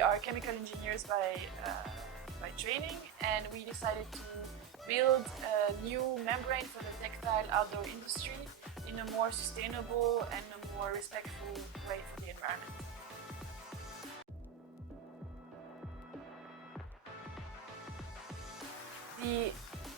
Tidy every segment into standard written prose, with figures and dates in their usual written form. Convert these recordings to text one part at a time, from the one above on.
we are chemical engineers by training, and we decided to build a new membrane for the textile outdoor industry in a more sustainable and a more respectful way for the environment.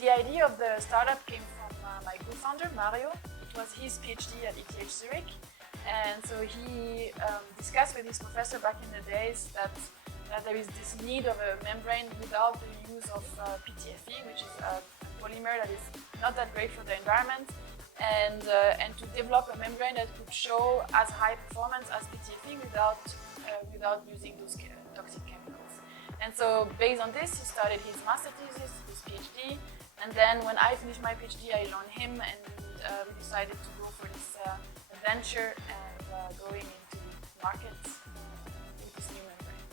The idea of the startup came from my co-founder, Mario. It was his PhD at ETH Zurich. And so he discussed with his professor back in the days that there is this need of a membrane without the use of PTFE, which is a polymer that is not that great for the environment, and to develop a membrane that could show as high performance as PTFE without using those toxic chemicals. And so based on this, he started his master thesis, his PhD, and then when I finished my PhD, I joined him, and we decided to go for this adventure and going into market with this new membrane.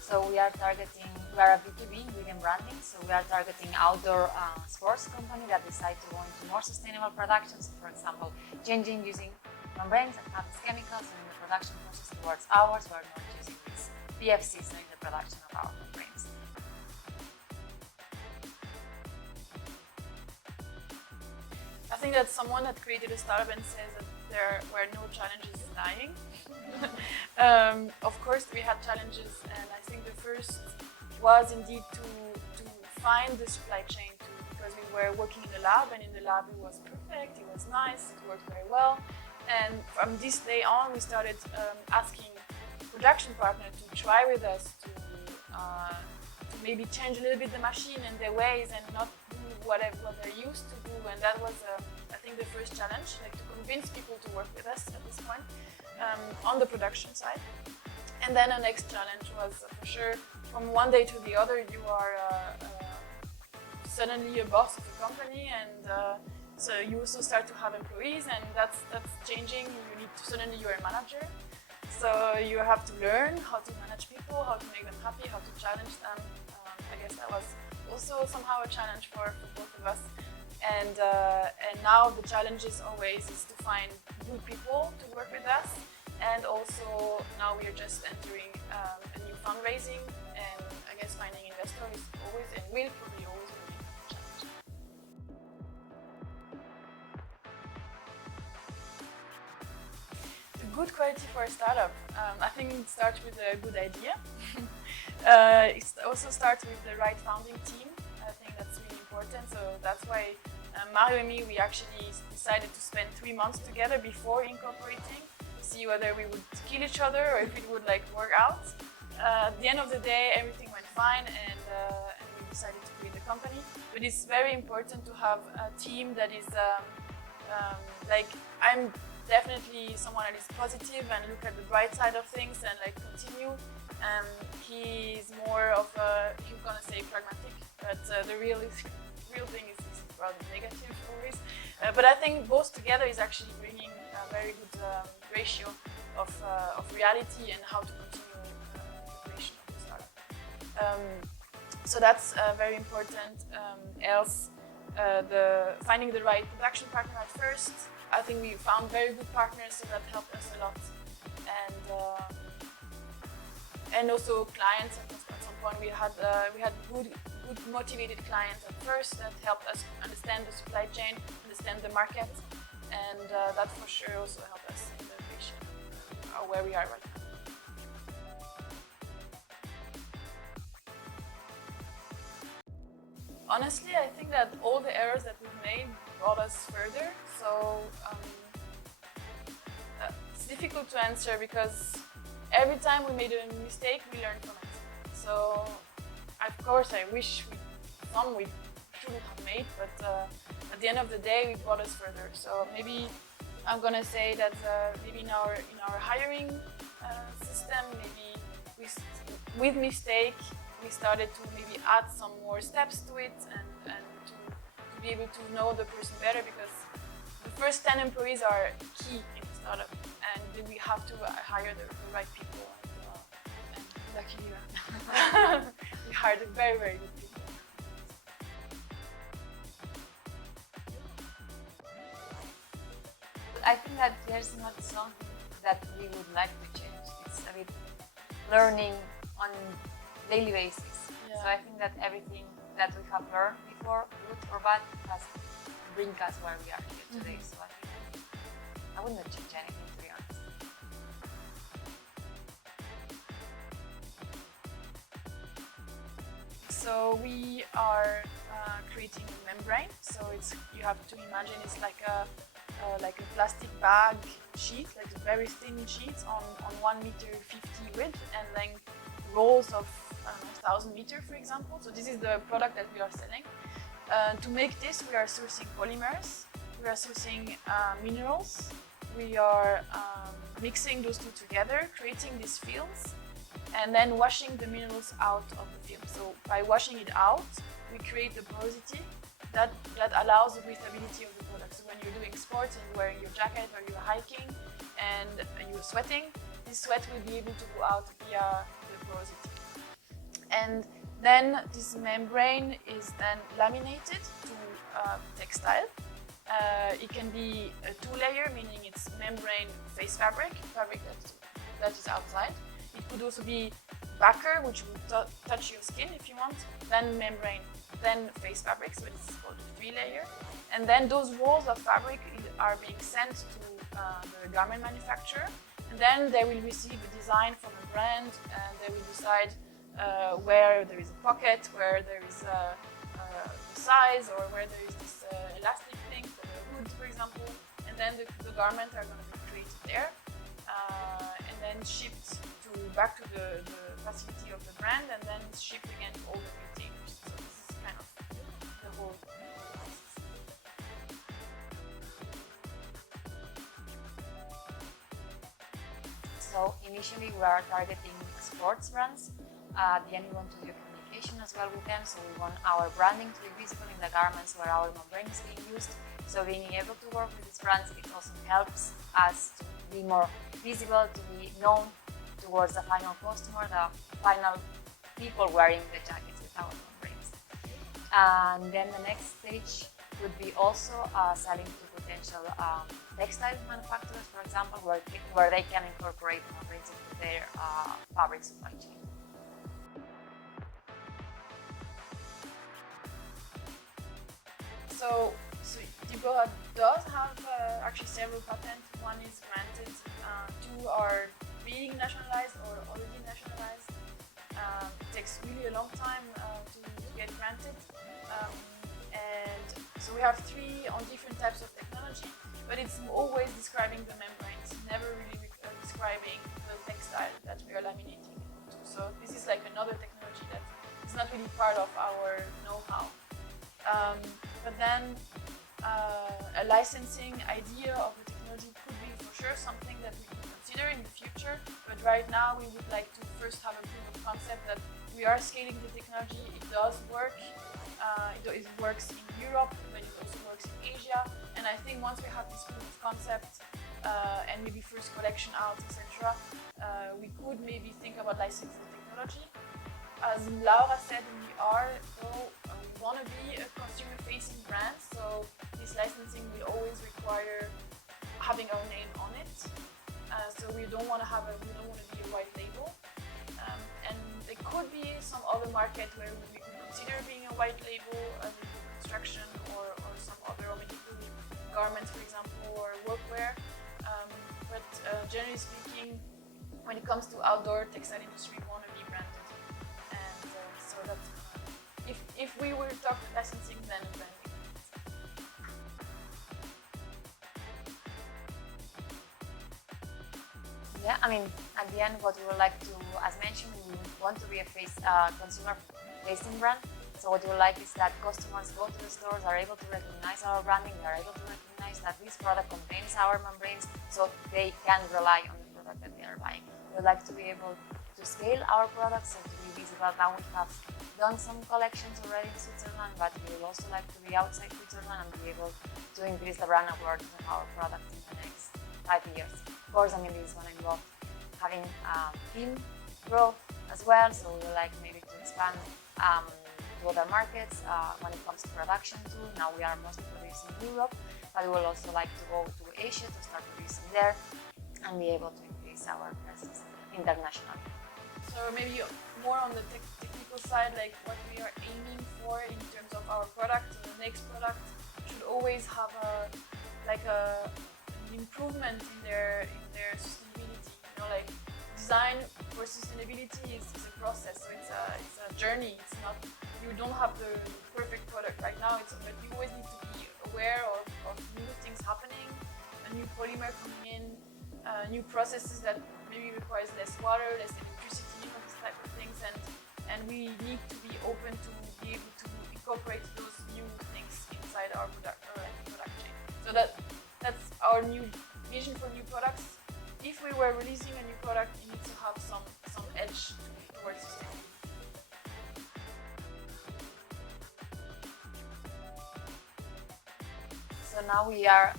So we are a B2B ingredient branding, so we are targeting outdoor sports companies that decide to go into more sustainable productions, for example, changing using membranes that have these chemicals, and in the production process towards ours, we are not using these PFCs in the production of our membranes. I think that someone that created a startup and says that there were no challenges is lying. Of course, we had challenges, and I think the first was indeed to find the supply chain too, because we were working in the lab, and in the lab it was perfect, it was nice, it worked very well. And from this day on, we started asking production partners to try with us to maybe change a little bit the machine and their ways and not do what they're used to do. And that was, I think, the first challenge, like to convince people to work with us at this point on the production side. And then the next challenge was for sure, from one day to the other, you are suddenly a boss of a company, and so you also start to have employees, and that's changing. You need to, suddenly you're a manager. So you have to learn how to manage people, how to make them happy, how to challenge them. I guess that was also somehow a challenge for both of us. And now the challenge is always to find good people to work with us. And also now we are just entering a new fundraising, and I guess finding investors is always and will probably always remain a challenge. The good quality for a startup, I think it starts with a good idea. It also starts with the right founding team. I think that's really important. So that's why Mario and me, we actually decided to spend 3 months together before incorporating, see whether we would kill each other or if it would work out. At the end of the day, everything went fine, and we decided to create the company. But it's very important to have a team that is I'm definitely someone that is positive and look at the bright side of things and continue. He's more of he's gonna say pragmatic, but the real thing is rather negative always. But I think both together is actually bringing a very good ratio of reality and how to continue the creation of the startup. So that's very important. Else, finding the right production partner at first. I think we found very good partners, so that helped us a lot. And also clients. At some point, we had good motivated clients at first that helped us understand the supply chain, understand the market, and that for sure also helped us in the creation of where we are right now. Honestly, I think that all the errors that we've made brought us further. So it's difficult to answer because every time we made a mistake, we learned from it. So of course, I wish some we shouldn't have made, but at the end of the day, we brought us further. So maybe I'm gonna say that maybe in our hiring system, maybe with mistake, we started to maybe add some more steps to it and to be able to know the person better, because the first 10 employees are key in the startup, and we have to hire the right people. And luckily, we hired very, very good people. I think that there's not something that we would like to change. It's a bit learning on daily basis. Yeah. So I think that everything that we have learned before, good or bad, has bring us where we are here today. So I think I would not change anything, to be honest. So we are creating a membrane. So you have to imagine it's like a plastic bag sheet, like a very thin sheet on 1 meter 50 width, and then rolls of 1,000 meter, for example. So this is the product that we are selling. To make this, we are sourcing polymers, we are sourcing minerals, we are mixing those two together, creating these films, and then washing the minerals out of the film. So by washing it out, we create the porosity that allows the breathability of the product. So when you're doing sports and you're wearing your jacket or you're hiking and you're sweating, this sweat will be able to go out via the porosity. And then this membrane is then laminated to textile. It can be a two-layer, meaning it's membrane face fabric that is outside. It could also be backer, which will touch your skin if you want, then membrane, then face fabric, so it's called a three-layer. And then those rolls of fabric are being sent to the garment manufacturer, and then they will receive a design from a brand, and they will decide where there is a pocket, where there is a size, or where there is this elastic thing for the hood, for example. And then the garments are going to be created there and then shipped back to the facility of the brand, and then shipped again to all the retailers. So this is kind of the whole process. So initially we are targeting sports brands. At the end we want to do communication as well with them, so we want our branding to be visible in the garments where our membrane is being used. So being able to work with these brands, it also helps us to be more visible, to be known towards the final customer, the final people wearing the jackets with our membranes. And then the next stage would be also selling to potential textile manufacturers, for example, where they can incorporate the membranes into their fabric supply chain. So Dimpora does have actually several patents. One is granted, two are being nationalized or already nationalized. It takes really a long time to get granted. And so we have three on different types of technology, but it's always describing the membrane. It's never really describing the textile that we are laminating into. So this is like another technology that is not really part of our know-how. But then a licensing idea of the technology could be for sure something that we could consider in the future. But right now we would like to first have a proof of concept that we are scaling the technology, it does work. It works in Europe, but it also works in Asia. And I think once we have this proof of concept and maybe first collection out, etc., we could maybe think about licensing the technology. As Laura said, we want to be a consumer-facing brand, so this licensing will always require having our name on it. So we don't want to be a white label. And there could be some other market where we could consider being a white label, construction or some other medical garments, for example, or workwear. But generally speaking, when it comes to outdoor textile industry, we want to be branded. So that's if we were to talk licensing, then branding. Yeah, I mean, at the end, what we would like to, as mentioned, we want to be a consumer-facing brand. So what we would like is that customers go to the stores, are able to recognize our branding, they are able to recognize that this product contains our membranes, so they can rely on the product that they are buying. We would like to be able to scale our products and to be visible. Now we have done some collections already in Switzerland, but we would also like to be outside Switzerland and be able to increase the brand awareness of our product in the next 5 years. Of course, I mean, this is going to involve having team growth as well, so we would like maybe to expand to other markets when it comes to production too. Now we are mostly producing in Europe, but we would also like to go to Asia to start producing there and be able to increase our presence internationally. So maybe more on the technical side, like what we are aiming for in terms of our product. The next product should always have an improvement in their sustainability. You know, like design for sustainability is a process, so it's a journey. It's not, you don't have the perfect product right now. But you always need to be aware of new things happening, a new polymer coming in, new processes that maybe requires less water, less electricity, you know, this type of things, and we need to be open to be able to incorporate those new things inside our product chain. So that's our new vision for new products. If we were releasing a new product, it needs to have some edge towards sustainability. So now we are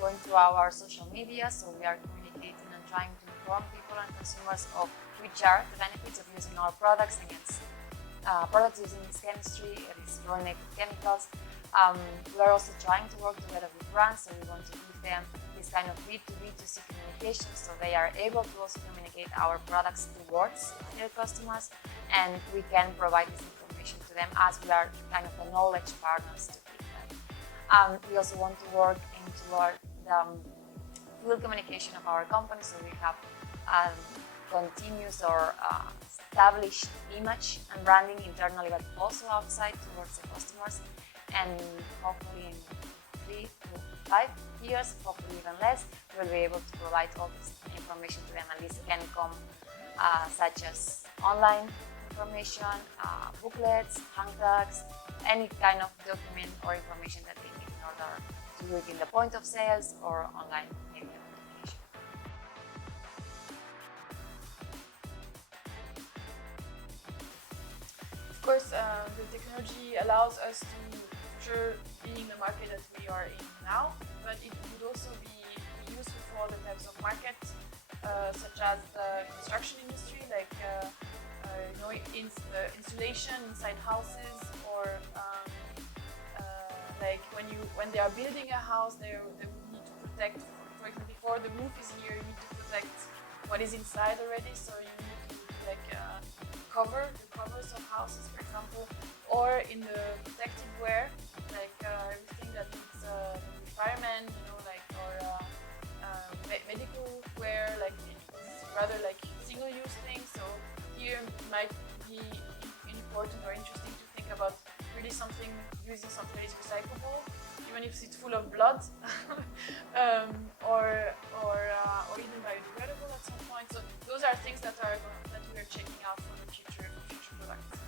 going through our social media, so we are communicating and trying to inform people and consumers of which are the benefits of using our products against products using this chemistry, these fluorinated chemicals. We are also trying to work together with brands, so we want to give them this kind of B2B2C communication, so they are able to also communicate our products towards their customers, and we can provide this information to them as we are kind of the knowledge partners to give them. We also want to work into the full communication of our company, so we have continuous or established image and branding internally, but also outside towards the customers. And hopefully in 3 to 5 years, hopefully even less, we will be able to provide all this information to them, and this can come such as online information, booklets, hang tags, any kind of document or information that they need in order to do it in the point of sales or online media communication. Of course, the technology allows us to be in the market that we are in now, but it would also be useful for other types of markets, such as the construction industry, like the insulation inside houses, or like when they are building a house, they would need to protect. For example, before the roof is here, you need to protect what is inside already. So you need to cover the covers of houses, for example, or in the protective wear, like everything that needs firemen, or medical wear, like it's rather like single-use things. So here it might be important or interesting to think about really using something that is recyclable, even if it's full of blood, or even biodegradable at some point. So those are things that we are checking out for the future products.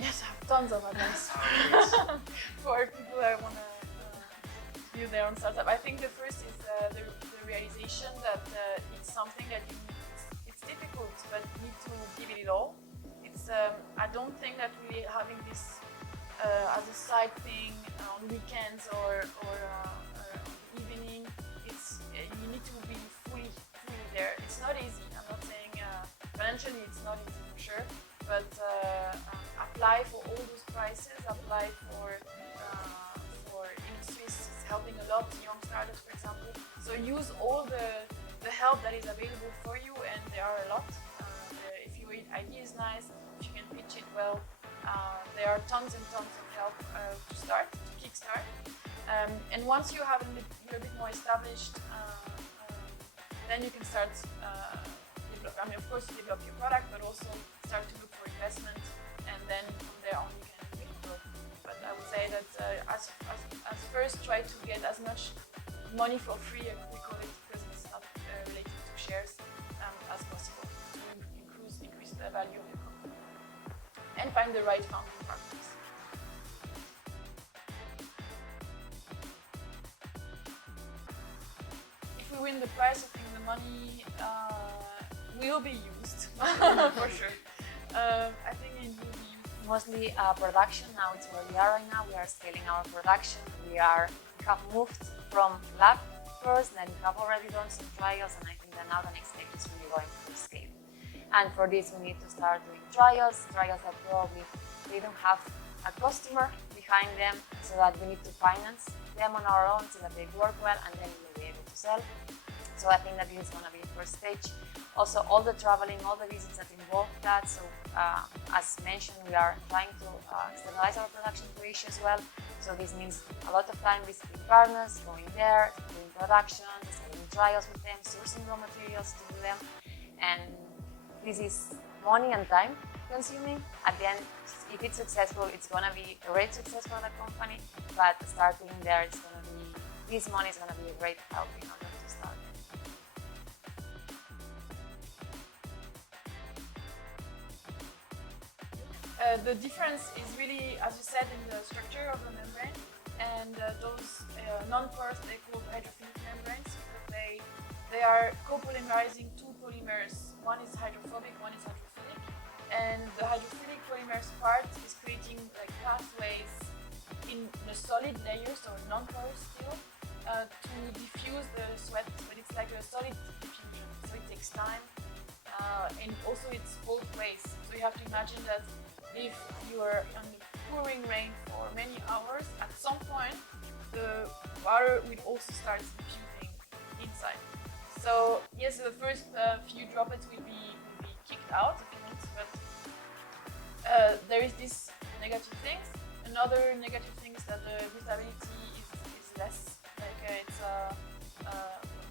Yes, I have tons of advice for people that want to build their own startup. I think the first is the realization that it's something that it's difficult, but you need to give it all. I don't think that we having this as a side thing on weekends or evening. You need to be fully there. It's not easy. I'm not saying financially it's not easy for sure, but apply for all those prices. Apply for industries. It's helping a lot, young startups, for example. So use all the help that is available for you, and there are a lot. If your idea is nice, if you can pitch it well, there are tons and tons of help to kickstart. And once you're a bit more established, then you can start of course, develop your product, but also start to look for investment, and then from there on you can grow. But I would say that as first, try to get as much money for free, we call it, because it's not related to shares, as possible to increase the value of your company, and find the right founding partners. If we win the prize, I think the money will be used for sure. I think it will be used mostly production. Now it's where we are right now. We are scaling our production. We have moved from lab first, then we have already done some trials, and I think that now the next step is really going to scale. And for this, we need to start doing trials that probably they don't have a customer behind them, so that we need to finance them on our own so that they work well, and then we'll be able to sell. So I think that this is going to be the first stage. Also, all the traveling, all the visits that involve that. So as mentioned, we are trying to externalize our production to Asia as well. So this means a lot of time visiting partners, going there, doing production, doing trials with them, sourcing raw materials to do them. And this is money and time consuming. At the end, if it's successful, it's going to be a great success for the company. But starting there, it's going to be, this money is going to be a great help in order to start. The difference is really, as you said, in the structure of the membrane, and those non-porous, they're called hydrophobic membranes because they are copolymerizing two polymers. One is hydrophobic, one is hydrophilic, and the hydrophilic polymers part is creating like pathways in the solid layer, so non-porous still, to diffuse the sweat, but it's like a solid diffusion, so it takes time, and also it's both ways. So you have to imagine that if you are on the pouring rain for many hours, at some point the water will also start diffusing inside. So yes, the first few droplets will be kicked out if you want, but there is this negative things. Another negative thing is that the breathability is less. Like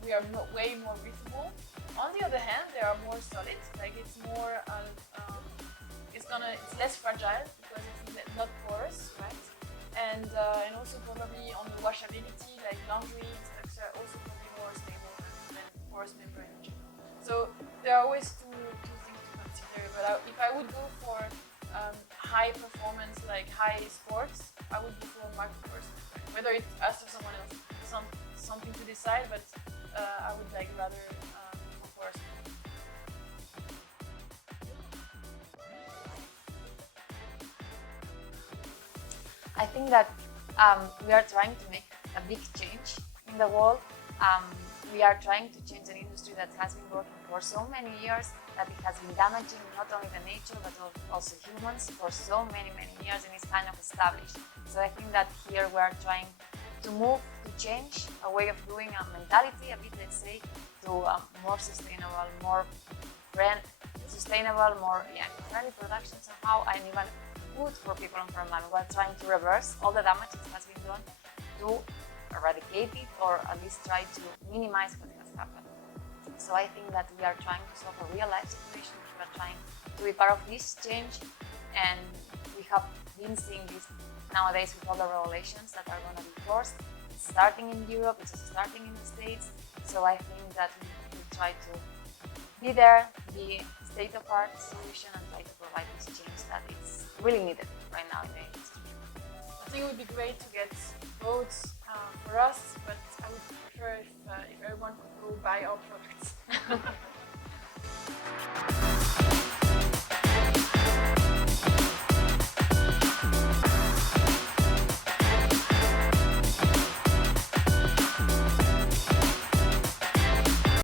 we are way more breathable. On the other hand, they are more solid. Like it's more. It's less fragile because it's not porous, right? And also probably on the washability, like laundry and stuff, are also probably more stable than porous membrane in general. So there are always two things to consider. But if I would go for high performance, like high sports, I would go for microporous membrane. Whether it's us or someone else, something to decide. But I would like rather for porous membrane. I think that we are trying to make a big change in the world. We are trying to change an industry that has been working for so many years, that it has been damaging not only the nature but also humans for so many years, and it's kind of established. So I think that here we are trying to move, to change a way of doing, a mentality a bit, let's say, to more sustainable, more friendly production somehow, and even good for people on farmland. We're trying to reverse all the damage that has been done, to eradicate it, or at least try to minimize what has happened. So I think that we are trying to solve a real life situation. We are trying to be part of this change, and we have been seeing this nowadays with all the regulations that are going to be forced. It's starting in Europe, it's also starting in the States. So I think that we try to be there, be state-of-art solution, and try to provide this change that is really needed right now in the industry. I think it would be great to get votes for us, but I would prefer if everyone could go buy our products.